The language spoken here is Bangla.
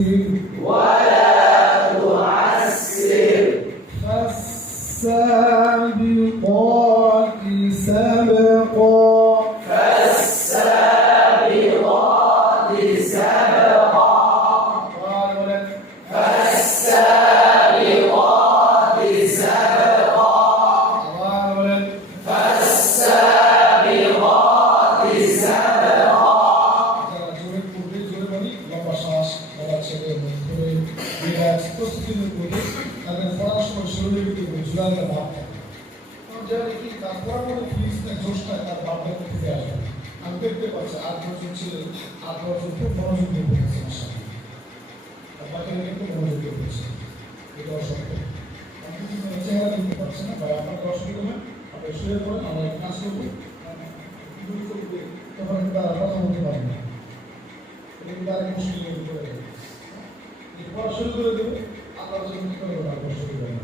ولا تعسر فالسابقات سبقا فالسابقات سبقا فالسابقات سبقا فالسابقات سبقا আমি দেখতে পাচ্ছি 8 বছর ছিলেন 8 বছর খুব মনোযোগ দিয়ে পড়েছেন আপনাকে কিন্তু মনোযোগ দিয়ে পড়েছেন এটা অসত্য আপনি চেহারা দেখতে পাচ্ছেন না ভাই আপনার অসুবিধা হয় আপনি শুয়ে পড়েন আমরা ক্লাস করবো তখন কিন্তু তারা কথা বলতে পারবে না এটা কিন্তু আরেক মুশকিল হয়ে পড়ে যাবে পড়া শুরু করে দেবো আল্লাহর জন্য কি করবো না অসুবিধা না